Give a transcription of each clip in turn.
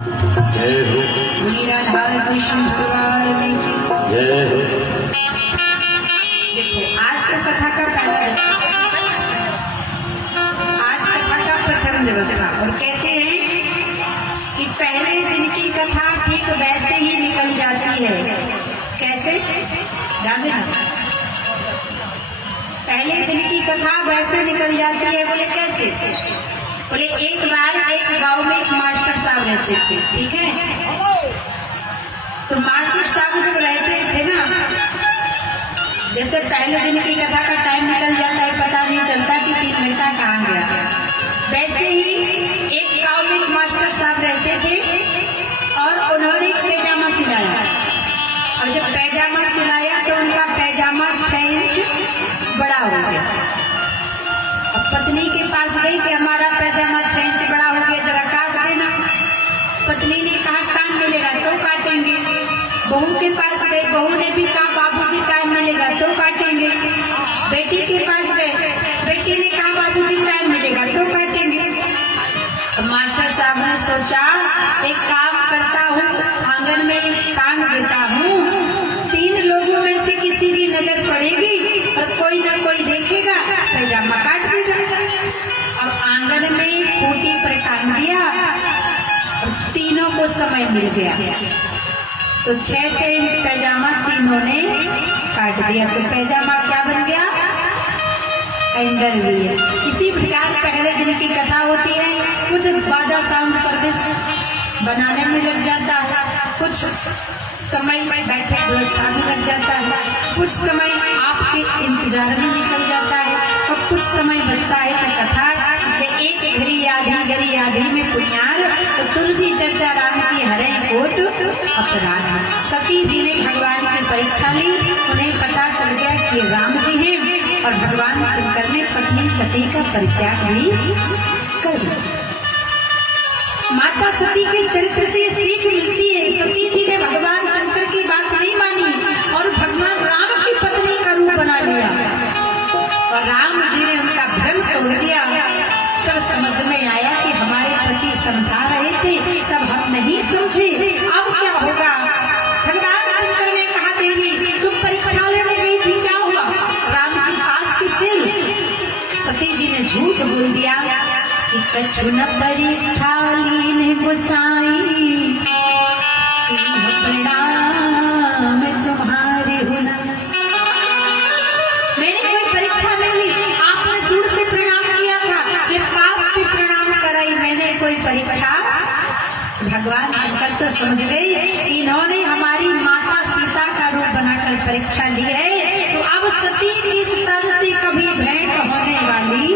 जय हो। राधा कृष्ण भगवान की जय हो। देखो आज तो कथा का पहला आज कथा का प्रथम दिवस था और कहते हैं कि पहले दिन की कथा ठीक वैसे ही निकल जाती है। कैसे ध्यान देना, पहले दिन की कथा वैसे निकल जाती है। बोले कैसे? बोले एक बार एक गांव में एक मास्टर साहब रहते थे, ठीक है। तो मास्टर साहब जब रहते थे ना, जैसे पहले दिन की कथा का टाइम निकल जाता है, पता नहीं चलता कि 3 घंटा कहाँ गया। वैसे ही एक गांव में एक मास्टर साहब रहते थे और उन्होंने एक पैजामा सिलाया। और जब पैजामा सिलाया तो उनका पैजामा 6 इंच बड़ा हो गया। अब पत्नी के पास गई कि हमारा पैजामा 6 इंच बड़ा हो गया, जरा काट देना। पत्नी ने कहा टाइम मिलेगा तो काटेंगे। बहू के पास गए, बहू ने भी कहा बाबूजी टाइम मिलेगा तो काटेंगे। बेटी के पास गए, बेटी ने कहा बाबूजी टाइम मिलेगा तो काटेंगे। तो मास्टर साहब ने सोचा एक काम करता हूँ, आंगन में टांग देता हूँ, 3 लोगों में से किसी की नजर पड़ेगी और कोई न कोई देखेगा, पैजामा काट देगा। अब आंगन में खूंटी पर टांग दिया और तीनों को समय मिल गया। तो 6-6 इंच पैजामा तीनों ने काट दिया। तो पैजामा क्या बन गया? अंडरवियर। इसी प्रकार पहले दिन की कथा होती है। कुछ बाजा साउंड सर्विस बनाने में लग जाता है, कुछ समय बैठे व्यवस्था में लग जाता है, कुछ समय आपके इंतजार में निकल जाता है और कुछ समय बचता है तो कथा से एक घड़ी आधी में पुण्यार। तो तुलसी चर्चा राम की हरे कोट अपराध। सती जी ने भगवान की परीक्षा ली, उन्हें पता चल गया कि राम जी हैं और भगवान शंकर ने पत्नी सती का परित्याग भी कर दिया। माता सती के चरित्र से सीख मिलती है। सती जी ने भगवान शंकर की बात नहीं मानी और भगवान राम की पत्नी का रूप बना लिया और राम जी ने उनका भ्रम तोड़ दिया। तब समझ में आया कि हमारे पति समझा रहे थे, तब हम नहीं समझे, अब क्या होगा। भगवान शंकर ने कहा देवी तुम परीक्षा लेने गई थी, क्या हुआ? राम जी पास की फेल। सती जी ने झूठ बोल दिया कि कछु न परीक्षा लीन गोसाई, प्रणाम तुम्हारे हुना। मैंने कोई परीक्षा नहीं ली, आपने दूर से प्रणाम किया था, मैं पास से प्रणाम कराई, मैंने कोई परीक्षा। भगवान शंकर तो समझ गए कि इन्होंने हमारी माता सीता का रूप बनाकर परीक्षा ली है, तो अब सती की तन से कभी भेंट होने वाली।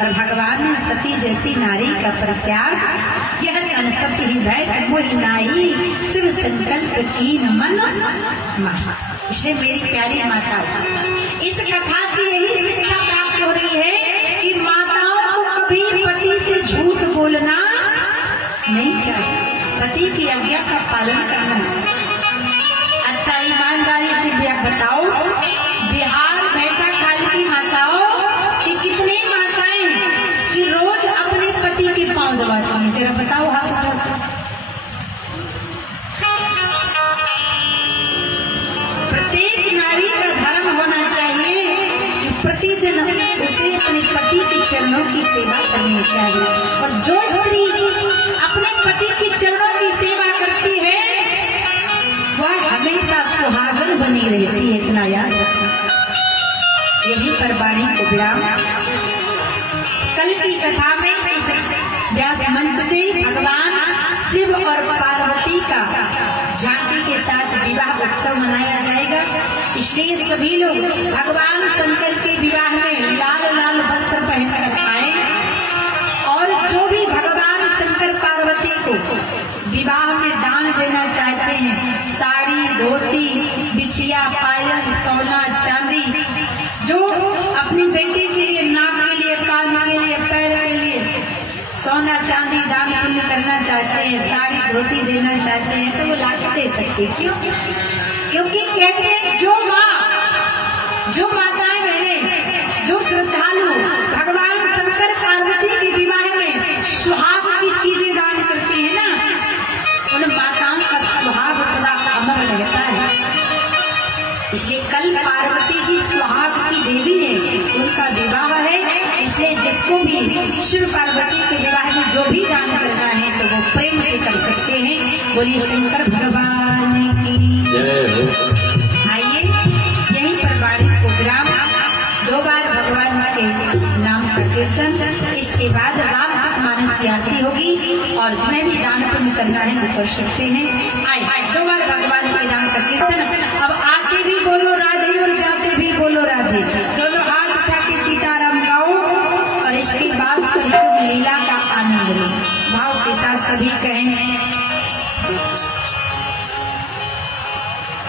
और भगवान ने सती जैसी नारी का परित्याग, यह तन सती ही बैठ मोहि नाई, शिव संकल्प कीन मन महा। इसलिए मेरी प्यारी माता, इस कथा से यही शिक्षा प्राप्त हो रही है कि माताओं को कभी पति से झूठ बोलना नहीं चाहिए, पति की आज्ञा का पालन करना चाहिए। अच्छा ईमानदारी से बताओ, बिहार भैंसा काल की माताओं की कितनी माताएं कि रोज अपने पति के पांव दबाती हैं? जरा बताओ हाथ उठाओ। प्रत्येक नारी का धर्म होना चाहिए कि प्रतिदिन उसे अपने पति के चरणों की सेवा करनी चाहिए। और जो स्त्री अपने पति के चरणों की सेवा करती है वह हमेशा सुहागन बनी रहती है, इतना याद रखना। यही पर वाणी को विराम। कल की कथा में इस व्यास मंच से भगवान शिव और पार्वती का झांकी के साथ विवाह उत्सव मनाया जाएगा। इसलिए सभी लोग भगवान शंकर के विवाह में लाल लाल वस्त्र पहनकर आए और जो भी भगवान शंकर पार्वती को विवाह में दान देना चाहते हैं, साड़ी, धोती, बिछिया, पायल, सोना, चांदी, जो अपनी बेटी के लिए, नाक के लिए, कान के लिए, पैर के लिए सोना चांदी दान पुण्य करना चाहते हैं, साड़ी धोती देना चाहते हैं, तो वो लाके दे सकते। क्यों? क्योंकि कहते हैं जो माताएं बहनें, जो श्रद्धालु भगवान शंकर पार्वती के विवाह में सुहाग की चीजें दान करती है ना, शिव पार्वती के विवाह में जो भी दान करना है तो वो प्रेम से कर सकते हैं। बोलिए शंकर भगवान की जय हो। आइए यहीं पर बाड़ी प्रोग्राम 2 बार भगवान के नाम का कीर्तन, इसके बाद रामचरितमानस की आरती होगी और जिन्हें भी दान पुण्य करना है वो कर सकते हैं। आइए 2 बार भगवान के नाम का कीर्तन। अब आके भी बोलो राधे और जाते भी बोलो राधे, दोनों हाथ उठा के सीताराम गाओ और इसके बाद सभी लोग लीला का आनंद लो। भाव के साथ सभी कहें।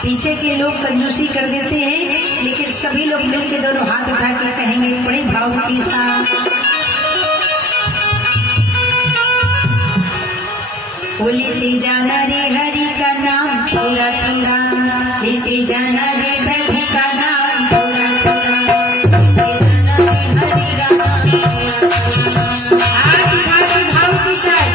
पीछे के लोग कंजूसी कर देते हैं, लेकिन सभी लोग मिलकर दोनों हाथ उठा के कहेंगे बड़े भाव के साथ। लेते जाना रे हरि का नाम थोड़ा थोड़ा, लेते जाना रे हरि का नाम थोड़ा थोड़ा, लेते जाना रे हरि का नाम थोड़ा थोड़ा। आज भाव के साथ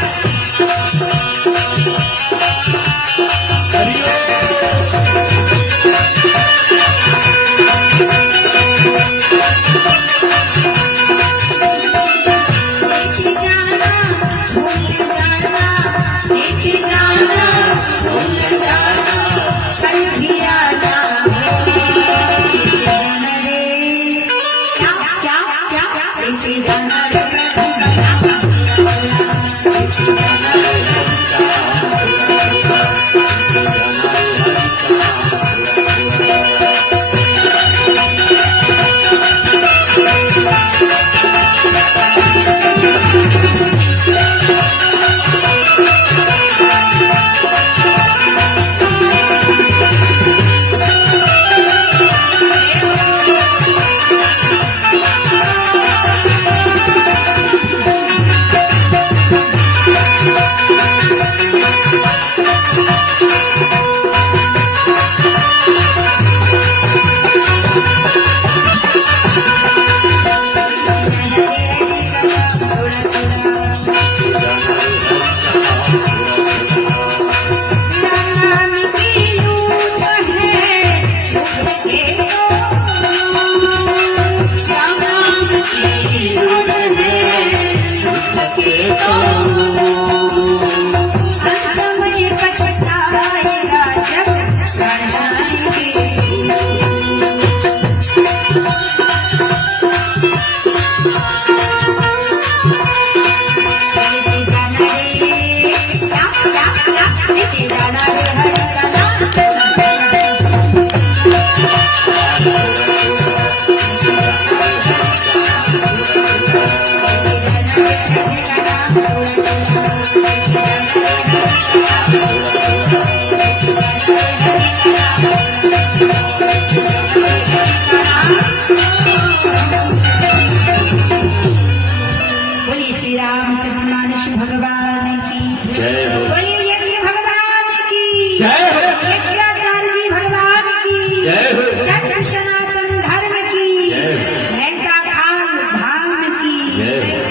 रामचरितमानस भगवान की जय हो। बोलिए यज्ञ भगवान की जय हो। यज्ञाचार्य जी भगवान की जय हो। सत्य सनातन धर्म की जय हो। ऐसा खान धाम की जय हो।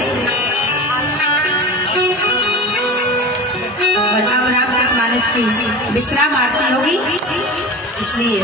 और अब रामचरितमानस की विश्राम आरती होगी, इसलिए